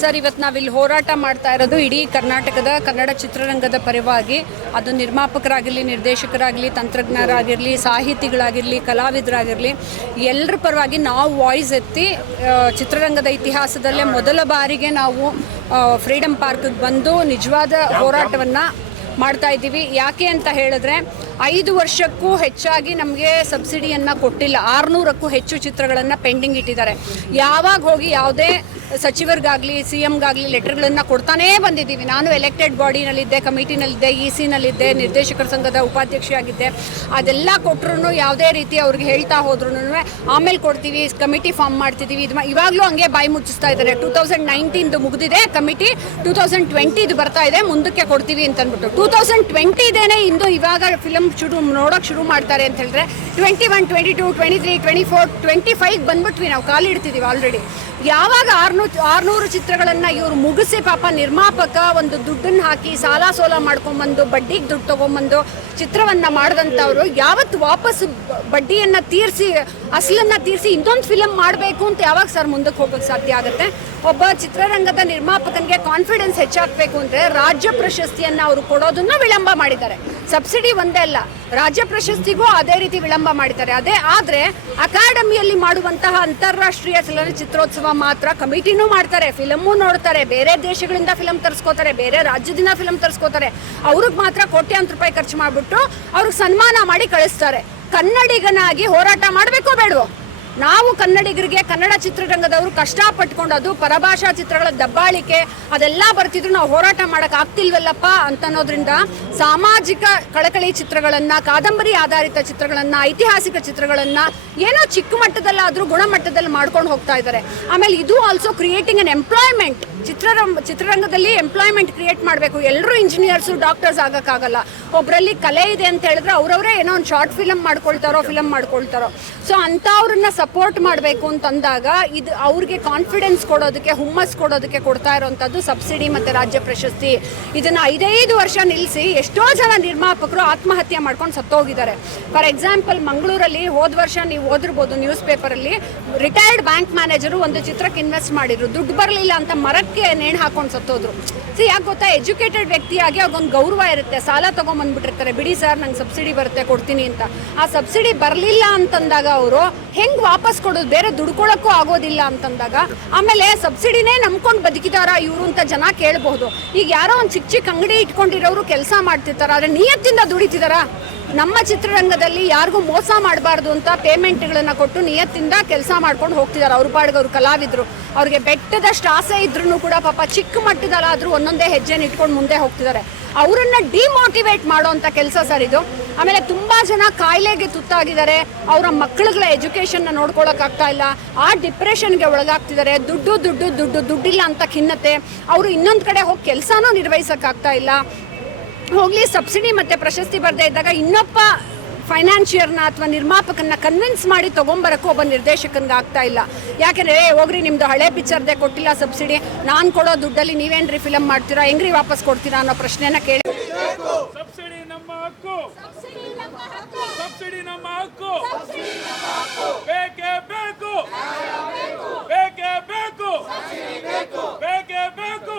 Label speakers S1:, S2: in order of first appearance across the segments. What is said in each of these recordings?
S1: Sir ಇವತ್ತು ನಾವಿಲ್ಲಿ ಹೋರಾಟ ಮಾಡ್ತಾ ಇರೋದು ಇಡೀ ಕರ್ನಾಟಕದ ಕನ್ನಡ ಚಿತ್ರರಂಗದ ಪರವಾಗಿ. ಅದು ನಿರ್ಮಾಪಕರಾಗಿರಲಿ ನಿರ್ದೇಶಕರಾಗಲಿ ತಂತ್ರಜ್ಞರಾಗಿರಲಿ, ಸಾಹಿತಿಗಳಾಗಿರಲಿ, ಕಲಾವಿದರಾಗಿರಲಿ ಎಲ್ಲರ ಪರವಾಗಿ ನಾವು ವಾಯ್ಸ್ ಎತ್ತಿ ಚಿತ್ರರಂಗದ ಇತಿಹಾಸದಲ್ಲೇ ಮೊದಲ ಬಾರಿಗೆ ನಾವು ಫ್ರೀಡಮ್ ಪಾರ್ಕಿಗೆ ಬಂದು ನಿಜವಾದ ಹೋರಾಟವನ್ನು ಮಾಡ್ತಾ ಇದ್ದೀವಿ. ಯಾಕೆ ಅಂತ ಹೇಳಿದ್ರೆ ಐದು ವರ್ಷಕ್ಕೂ ಹೆಚ್ಚಾಗಿ ನಮಗೆ ಸಬ್ಸಿಡಿಯನ್ನು ಕೊಟ್ಟಿಲ್ಲ. ಆರುನೂರಕ್ಕೂ ಹೆಚ್ಚು ಚಿತ್ರಗಳನ್ನು ಪೆಂಡಿಂಗ್ ಇಟ್ಟಿದ್ದಾರೆ. ಯಾವಾಗ ಹೋಗಿ ಯಾವುದೇ ಸಚಿವರಿಗಾಗಲಿ ಸಿ ಎಮ್ಗಾಗಲಿ ಲೆಟರ್ಗಳನ್ನು ಕೊಡ್ತಾನೇ ಬಂದಿದ್ದೀವಿ. ನಾನು ಎಲೆಕ್ಟೆಡ್ ಬಾಡಿನಲ್ಲಿದ್ದೆ, ಕಮಿಟಿನಲ್ಲಿದ್ದೆ ಇ ಸಿನಲ್ಲಿದ್ದೆ ನಿರ್ದೇಶಕರ ಸಂಘದ ಉಪಾಧ್ಯಕ್ಷೆಯಾಗಿದ್ದೆ. ಅದೆಲ್ಲ ಕೊಟ್ಟರು ಯಾವುದೇ ರೀತಿ ಅವ್ರಿಗೆ ಹೇಳ್ತಾ ಹೋದ್ರೂ ಆಮೇಲೆ ಕೊಡ್ತೀವಿ, ಕಮಿಟಿ ಫಾರ್ಮ್ ಮಾಡ್ತಿದ್ದೀವಿ. ಇದು ಇವಾಗಲೂ ಹಂಗೆ ಬಾಯಿ ಮುಚ್ಚಿಸ್ತಾ ಇದ್ದಾರೆ. ಟೂ ತೌಸಂಡ್ ನೈನ್ಟೀನ್ದು ಮುಗಿದಿದೆ, ಕಮಿಟಿ. ಟೂ ತೌಸಂಡ್ ಟ್ವೆಂಟಿದು ಬರ್ತಾ ಇದೆ, ಮುಂದಕ್ಕೆ ಕೊಡ್ತೀವಿ ಅಂತಂದ್ಬಿಟ್ಟು ಟೂ ತೌಸಂಡ್ ಟ್ವೆಂಟಿದೇನೆ ಇಂದು ಇವಾಗ ಫಿಲಮ್ ಶುರು ನೋಡೋಕೆ ಶುರು ಮಾಡ್ತಾರೆ ಅಂತ ಹೇಳಿದ್ರೆ twenty one twenty two twenty three twenty four twenty five ಬಂದ್ಬಿಟ್ವಿ ನಾವು ಕಾಲಿಡ್ತಿದ್ದೀವಿ ಆಲ್ರೆಡಿ ಯಾವಾಗ ಆರ್ನೂರು ಆರ್ನೂರು ಚಿತ್ರಗಳನ್ನು ಇವರು ಮುಗಿಸಿ ಪಾಪ ನಿರ್ಮಾಪಕ ಒಂದು ದುಡ್ಡನ್ನು ಹಾಕಿ ಸಾಲ ಸೋಲ ಮಾಡ್ಕೊಂಬಂದು, ಬಡ್ಡಿಗೆ ದುಡ್ಡು ತೊಗೊಂಬಂದು ಚಿತ್ರವನ್ನು ಮಾಡಿದಂಥವ್ರು ಯಾವತ್ತು ವಾಪಸ್ ಬಡ್ಡಿಯನ್ನು ತೀರಿಸಿ, ಅಸಲನ್ನು ತೀರಿಸಿ ಇನ್ನೊಂದು ಫಿಲಮ್ ಮಾಡಬೇಕು ಅಂತ ಯಾವಾಗ ಸರ್ ಮುಂದಕ್ಕೆ ಹೋಗೋಕ್ಕೆ ಸಾಧ್ಯ ಆಗುತ್ತೆ? ಒಬ್ಬ ಚಿತ್ರರಂಗದ ನಿರ್ಮಾಪಕನಿಗೆ ಕಾನ್ಫಿಡೆನ್ಸ್ ಹೆಚ್ಚಾಗಬೇಕು ಅಂದರೆ ರಾಜ್ಯ ಪ್ರಶಸ್ತಿಯನ್ನು ಅವರು ಕೊಡೋದನ್ನ ವಿಳಂಬ ಮಾಡಿದ್ದಾರೆ. ಸಬ್ಸಿಡಿ ಒಂದೇ ಅಲ್ಲ, ರಾಜ್ಯ ಪ್ರಶಸ್ತಿಗೂ ಅದೇ ರೀತಿ ವಿಳಂಬ ಮಾಡಿದ್ದಾರೆ ಅದೇ ಆದರೆ ಅಕಾಡೆಮಿಯಲ್ಲಿ ಮಾಡುವಂತಹ ಅಂತಾರಾಷ್ಟ್ರೀಯ ಚಲನಚಿತ್ರೋತ್ಸವ ಮಾತ್ರ ಕಮಿಟಿನೂ ಮಾಡ್ತಾರೆ, ಫಿಲಮ್ಮು ನೋಡ್ತಾರೆ, ಬೇರೆ ದೇಶಗಳಿಂದ ಫಿಲಮ್ ತರಿಸ್ಕೋತಾರೆ, ಬೇರೆ ರಾಜ್ಯದಿಂದ ಫಿಲಮ್ ತರಿಸ್ಕೋತಾರೆ. ಅವ್ರಿಗೆ ಮಾತ್ರ ಕೋಟ್ಯಾಂತರ ರೂಪಾಯಿ ಖರ್ಚು ಮಾಡಿಬಿಟ್ಟು ಅವ್ರಿಗೆ ಸನ್ಮಾನ ಮಾಡಿ ಕಳಿಸ್ತಾರೆ. ಕನ್ನಡಿಗನಾಗಿ ಹೋರಾಟ ಮಾಡಬೇಕೋ ಬೇಡವೋ? ನಾವು ಕನ್ನಡಿಗರಿಗೆ ಕನ್ನಡ ಚಿತ್ರರಂಗದವರು ಕಷ್ಟಪಟ್ಕೊಂಡು ಅದು ಪರಭಾಷಾ ಚಿತ್ರಗಳ ದಬ್ಬಾಳಿಕೆ ಅದೆಲ್ಲ ಬರ್ತಿದ್ರು, ನಾವು ಹೋರಾಟ ಮಾಡಕ್ ಆಗ್ತಿಲ್ವಲ್ಲಪ್ಪ ಅಂತ ಅನ್ನೋದ್ರಿಂದ ಸಾಮಾಜಿಕ ಕಳಕಳಿ ಚಿತ್ರಗಳನ್ನ, ಕಾದಂಬರಿ ಆಧಾರಿತ ಚಿತ್ರಗಳನ್ನ, ಐತಿಹಾಸಿಕ ಚಿತ್ರಗಳನ್ನ ಏನೋ ಚಿಕ್ಕ ಮಟ್ಟದಲ್ಲಾದ್ರೂ ಗುಣಮಟ್ಟದಲ್ಲಿ ಮಾಡ್ಕೊಂಡು ಹೋಗ್ತಾ ಇದ್ದಾರೆ. ಆಮೇಲೆ ಇದು ಆಲ್ಸೋ ಕ್ರಿಯೇಟಿಂಗ್ ಅನ್ ಎಂಪ್ಲಾಯ್ಮೆಂಟ್ ಚಿತ್ರರಂಗ ಚಿತ್ರರಂಗದಲ್ಲಿ ಎಂಪ್ಲಾಯ್ಮೆಂಟ್ ಕ್ರಿಯೇಟ್ ಮಾಡಬೇಕು. ಎಲ್ಲರೂ ಇಂಜಿನಿಯರ್ಸು ಡಾಕ್ಟರ್ಸ್ ಆಗೋಕ್ಕಾಗಲ್ಲ. ಒಬ್ಬರಲ್ಲಿ ಕಲೆ ಇದೆ ಅಂತ ಹೇಳಿದ್ರೆ ಅವರವರೇ ಏನೋ ಒಂದು ಶಾರ್ಟ್ ಫಿಲಮ್ ಮಾಡ್ಕೊಳ್ತಾರೋ ಫಿಲಮ್ ಮಾಡ್ಕೊಳ್ತಾರೋ. ಸೊ ಅಂಥವ್ರನ್ನ ಸಪೋರ್ಟ್ ಮಾಡಬೇಕು ಅಂತಂದಾಗ ಇದು ಅವ್ರಿಗೆ ಕಾನ್ಫಿಡೆನ್ಸ್ ಕೊಡೋದಕ್ಕೆ, ಹುಮ್ಮಸ್ ಕೊಡೋದಕ್ಕೆ ಕೊಡ್ತಾ ಇರೋವಂಥದ್ದು ಸಬ್ಸಿಡಿ ಮತ್ತು ರಾಜ್ಯ ಪ್ರಶಸ್ತಿ. ಇದನ್ನು ಐದೈದು ವರ್ಷ ನಿಲ್ಲಿಸಿ ಎಷ್ಟೋ ಜನ ನಿರ್ಮಾಪಕರು ಆತ್ಮಹತ್ಯೆ ಮಾಡ್ಕೊಂಡು ಸತ್ತೋಗಿದ್ದಾರೆ. ಫಾರ್ ಎಕ್ಸಾಂಪಲ್ ಮಂಗಳೂರಲ್ಲಿ ಹೋದ ವರ್ಷ ನೀವು ಓದಿರ್ಬೋದು ನ್ಯೂಸ್ ಪೇಪರಲ್ಲಿ ರಿಟೈರ್ಡ್ ಬ್ಯಾಂಕ್ ಮ್ಯಾನೇಜರು ಒಂದು ಚಿತ್ರಕ್ಕೆ ಇನ್ವೆಸ್ಟ್ ಮಾಡಿದ್ರು. ದುಡ್ಡು ಬರಲಿಲ್ಲ ಅಂತ ಮರಕ್ಕೆ ನೇಣು ಹಾಕೊಂಡು ಸತ್ತೋದ್ರು. ಸಿ ಯಾಕೆ ಗೊತ್ತಾ? ಎಜುಕೇಟೆಡ್ ವ್ಯಕ್ತಿಯಾಗಿ ಅವ್ರಿಗೊಂದು ಗೌರವ ಇರುತ್ತೆ. ಸಾಲ ತೊಗೊಂಬಂದ್ಬಿಟ್ಟಿರ್ತಾರೆ. ಬಿಡಿ ಸರ್, ನಂಗೆ ಸಬ್ಸಿಡಿ ಬರುತ್ತೆ, ಕೊಡ್ತೀನಿ ಅಂತ. ಆ ಸಬ್ಸಿಡಿ ಬರಲಿಲ್ಲ ಅಂತಂದಾಗ ಅವರು ಹೆಂಗೆ ವಾಪಸ್ ಕೊಡೋದು? ಬೇರೆ ದುಡ್ಕೊಳ್ಳೋಕ್ಕೂ ಆಗೋದಿಲ್ಲ ಅಂತಂದಾಗ ಆಮೇಲೆ ಸಬ್ಸಿಡಿನೇ ನಂಬ್ಕೊಂಡು ಬದುಕಿದಾರ ಇವರು ಅಂತ ಜನ ಕೇಳಬಹುದು ಈಗ ಯಾರೋ ಒಂದು ಚಿಕ್ಕ ಚಿಕ್ಕ ಅಂಗಡಿ ಇಟ್ಕೊಂಡಿರೋರು ಕೆಲಸ ಮಾಡ್ತಿರ್ತಾರ, ಆದರೆ ನಿಯತ್ತಿಂದ ದುಡಿತಿದಾರ? ನಮ್ಮ ಚಿತ್ರರಂಗದಲ್ಲಿ ಯಾರಿಗೂ ಮೋಸ ಮಾಡಬಾರ್ದು ಅಂತ ಪೇಮೆಂಟ್ಗಳನ್ನು ಕೊಟ್ಟು ನಿಯತ್ತಿಂದ ಕೆಲಸ ಮಾಡ್ಕೊಂಡು ಹೋಗ್ತಿದ್ದಾರೆ. ಅವ್ರ ಪಾಡ್ಗೆ ಅವ್ರು ಕಲಾವಿದ್ರು. ಅವ್ರಿಗೆ ಬೆಟ್ಟದಷ್ಟು ಆಸೆ ಇದ್ರೂ ಕೂಡ ಪಾಪ ಚಿಕ್ಕ ಮಟ್ಟದಲ್ಲಾದರೂ ಒಂದೊಂದೇ ಹೆಜ್ಜೆನ ಇಟ್ಕೊಂಡು ಮುಂದೆ ಹೋಗ್ತಿದ್ದಾರೆ. ಅವರನ್ನು ಡಿಮೋಟಿವೇಟ್ ಮಾಡೋವಂಥ ಕೆಲಸ ಸರ್ ಇದು. ಆಮೇಲೆ ತುಂಬ ಜನ ಕಾಯಿಲೆಗೆ ತುತ್ತಾಗಿದ್ದಾರೆ. ಅವರ ಮಕ್ಕಳುಗಳ ಎಜುಕೇಷನ್ನ ನೋಡ್ಕೊಳಕ್ಕಾಗ್ತಾ ಇಲ್ಲ. ಆ ಡಿಪ್ರೆಷನ್ಗೆ ಒಳಗಾಗ್ತಿದ್ದಾರೆ. ದುಡ್ಡು ದುಡ್ಡು ದುಡ್ಡು, ದುಡ್ಡಿಲ್ಲ ಅಂತ ಖಿನ್ನತೆ. ಅವರು ಇನ್ನೊಂದು ಕಡೆ ಹೋಗಿ ಕೆಲಸನೂ ನಿರ್ವಹಿಸೋಕ್ಕಾಗ್ತಾ ಇಲ್ಲ. ಹೋಗ್ಲಿ ಸಬ್ಸಿಡಿ ಮತ್ತೆ ಪ್ರಶಸ್ತಿ ಬರ್ದೇ ಇದ್ದಾಗ ಇನ್ನೊಬ್ಬ ಫೈನಾನ್ಷಿಯರ್ನ ಅಥವಾ ನಿರ್ಮಾಪಕನ್ನ ಕನ್ವಿನ್ಸ್ ಮಾಡಿ ತಗೊಂಬರಕ್ಕೆ ಒಬ್ಬ ನಿರ್ದೇಶಕನಿಗೆ ಆಗ್ತಾ ಇಲ್ಲ. ಯಾಕೆಂದ್ರೆ "ಏ, ಹೋಗ್ರಿ ನಿಮ್ದು ಹಳೆ ಪಿಕ್ಚರ್ದೇ ಕೊಟ್ಟಿಲ್ಲ ಸಬ್ಸಿಡಿ. ನಾನು ಕೊಡೋ ದುಡ್ಡಲ್ಲಿ ನೀವೇನ್ರಿ ಫಿಲಮ್ ಮಾಡ್ತೀರಾ? ಹೆಂಗ್ರಿ ವಾಪಸ್ ಕೊಡ್ತೀರಾ ಅನ್ನೋ ಪ್ರಶ್ನೆನ ಕೇಳಿ.
S2: ಸಬ್ಸಿಡಿ ನಮ್ಮ ಹಕ್ಕು. ಸಬ್ಸಿಡಿ ನಮ್ಮ ಹಕ್ಕು. ಬೇಕೇ ಬೇಕು ಬೇಕೇ ಬೇಕು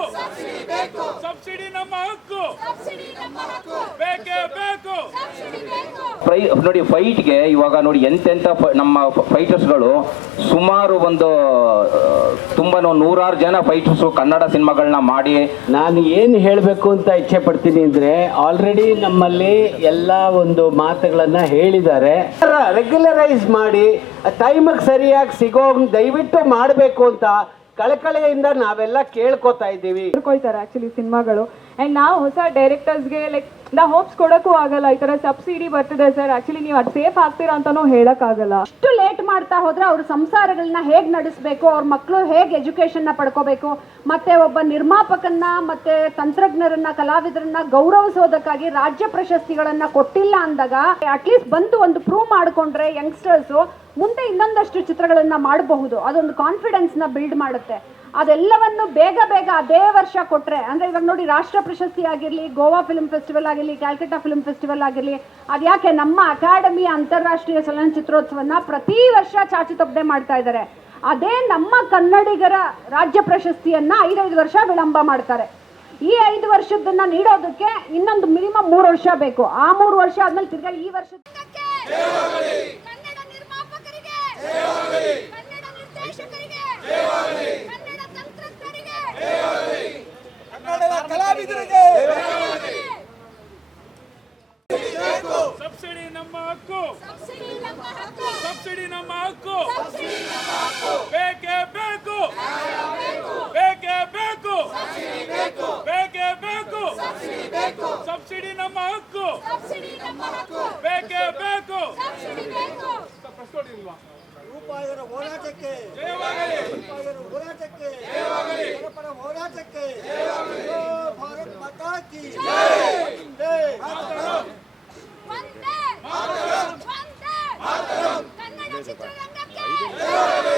S2: ಸಬ್ಸಿಡಿ ನಮ್ಮ ಹಕ್ಕು ಬೇಕೇ ಬೇಕು
S3: ಪ್ರೈ ನೋಡಿ ಫೈಟ್ಗೆ ಇವಾಗ ನೋಡಿ ಎಂತೆಂಥ ನಮ್ಮ ಫೈಟರ್ಸ್ಗಳು ಸುಮಾರು ಒಂದು ತುಂಬ ನೂರಾರು ಜನ ಫೈಟರ್ಸು ಕನ್ನಡ ಸಿನಿಮಾಗಳನ್ನ ಮಾಡಿ.
S4: ನಾನು ಏನು ಹೇಳಬೇಕು ಅಂತ ಇಚ್ಛೆ ಪಡ್ತೀನಿ ಅಂದರೆ ಆಲ್ರೆಡಿ ನಮ್ಮಲ್ಲಿ ಎಲ್ಲ ಒಂದು ಮಾತುಗಳನ್ನ ಹೇಳಿದ್ದಾರೆ. ರೆಗ್ಯುಲರೈಸ್ ಮಾಡಿ ಟೈಮಿಗೆ ಸರಿಯಾಗಿ ಸಿಗೋ ದಯವಿಟ್ಟು ಮಾಡಬೇಕು ಅಂತ ಕಳಕಳಿಯಿಂದ ನಾವೆಲ್ಲ ಕೇಳ್ಕೊತಾ ಇದ್ದೀವಿ.
S5: ಕೇಳ್ಕೊಳ್ತಾರೆ. ಆ್ಯಕ್ಚುಲಿ ಸಿನಿಮಾಗಳು ಅಂಡ್ ನಾವು ಹೊಸ ಡೈರೆಕ್ಟರ್ಸ್ಗೆ ಲೈಕ್ ನಾ ಹೋಪ್ಸ್ ಕೊಡೋಕ್ಕೂ ಆಗಲ್ಲ. ಈ ಥರ ಸಬ್ಸಿಡಿ ಬರ್ತಿದೆ ಸರ್ ಆ್ಯಕ್ಚುಲಿ ನೀವು ಅದು ಸೇಫ್ ಆಗ್ತೀರಾ ಅಂತಾನೂ ಹೇಳೋಕ್ಕಾಗಲ್ಲ.
S1: ಅಷ್ಟು ಲೇಟ್ ಮಾಡ್ತಾ ಹೋದರೆ ಅವ್ರ ಸಂಸಾರಗಳನ್ನ ಹೇಗೆ ನಡೆಸಬೇಕು? ಅವ್ರ ಮಕ್ಕಳು ಹೇಗೆ ಎಜುಕೇಷನ್ನ ಪಡ್ಕೋಬೇಕು? ಮತ್ತೆ ಒಬ್ಬ ನಿರ್ಮಾಪಕನ್ನ, ಮತ್ತೆ ತಂತ್ರಜ್ಞರನ್ನ, ಕಲಾವಿದರನ್ನ ಗೌರವಿಸೋದಕ್ಕಾಗಿ ರಾಜ್ಯ ಪ್ರಶಸ್ತಿಗಳನ್ನ ಕೊಟ್ಟಿಲ್ಲ ಅಂದಾಗ ಅಟ್ಲೀಸ್ಟ್ ಬಂದು ಒಂದು ಪ್ರೂವ್ ಮಾಡಿಕೊಂಡ್ರೆ ಯಂಗ್ಸ್ಟರ್ಸು ಮುಂದೆ ಇನ್ನೊಂದಷ್ಟು ಚಿತ್ರಗಳನ್ನ ಮಾಡಬಹುದು. ಅದೊಂದು ಕಾನ್ಫಿಡೆನ್ಸ್ನ ಬಿಲ್ಡ್ ಮಾಡುತ್ತೆ. ಅದೆಲ್ಲವನ್ನು ಬೇಗ ಬೇಗ ಅದೇ ವರ್ಷ ಕೊಟ್ಟರೆ ಅಂದರೆ ಇವಾಗ ನೋಡಿ ರಾಷ್ಟ್ರ ಪ್ರಶಸ್ತಿ ಆಗಿರಲಿ ಗೋವಾ ಫಿಲ್ಮ್ ಫೆಸ್ಟಿವಲ್ ಆಗಿರಲಿ ಕ್ಯಾಲ್ಕಟಾ ಫಿಲ್ಮ್ ಫೆಸ್ಟಿವಲ್ ಆಗಿರಲಿ ಅದು ಯಾಕೆ ನಮ್ಮ ಅಕಾಡೆಮಿ ಅಂತಾರಾಷ್ಟ್ರೀಯ ಚಲನಚಿತ್ರೋತ್ಸವನ ಪ್ರತಿ ವರ್ಷ ಚಾಚು ತಪ್ಪದೆ ಮಾಡ್ತಾ ಇದ್ದಾರೆ. ಅದೇ ನಮ್ಮ ಕನ್ನಡಿಗರ ರಾಜ್ಯ ಪ್ರಶಸ್ತಿಯನ್ನ ಐದೈದು ವರ್ಷ ವಿಳಂಬ ಮಾಡ್ತಾರೆ. ಈ ಐದು ವರ್ಷದನ್ನ ನೀಡೋದಕ್ಕೆ ಇನ್ನೊಂದು ಮಿನಿಮಮ್ ಮೂರು ವರ್ಷ ಬೇಕು. ಆ ಮೂರು ವರ್ಷ ಆದ್ಮೇಲೆ ತಿರ್ಗಾ ಈ ವರ್ಷ
S2: ಸಬ್ಸಿಡಿ ನಮ್ಮ ಹಕ್ಕು ಬೇಕೇ ಬೇಕು ಬೇಕೇ ಬೇಕು ಬೇಕೇ ಬೇಕು ಸಬ್ಸಿಡಿ ನಮ್ಮ ಹಕ್ಕು ಬೇಕೇ ಬೇಕು
S6: ಪ್ರಶ್ನಿಲ್ವಾ
S7: ರೂಪಾಯಿಗಳ ಹೋರಾಟಕ್ಕೆ ರೂಪಾಯಿಗಳ ಹೋರಾಟಕ್ಕೆ ಜನಪರ ಹೋರಾಟಕ್ಕೆ ಭಾರತ್ ಮಾತಾ ಕಿ ಮಾತರಂ ಮಾತರಂ ಮಾತರಂ 坚持党的领。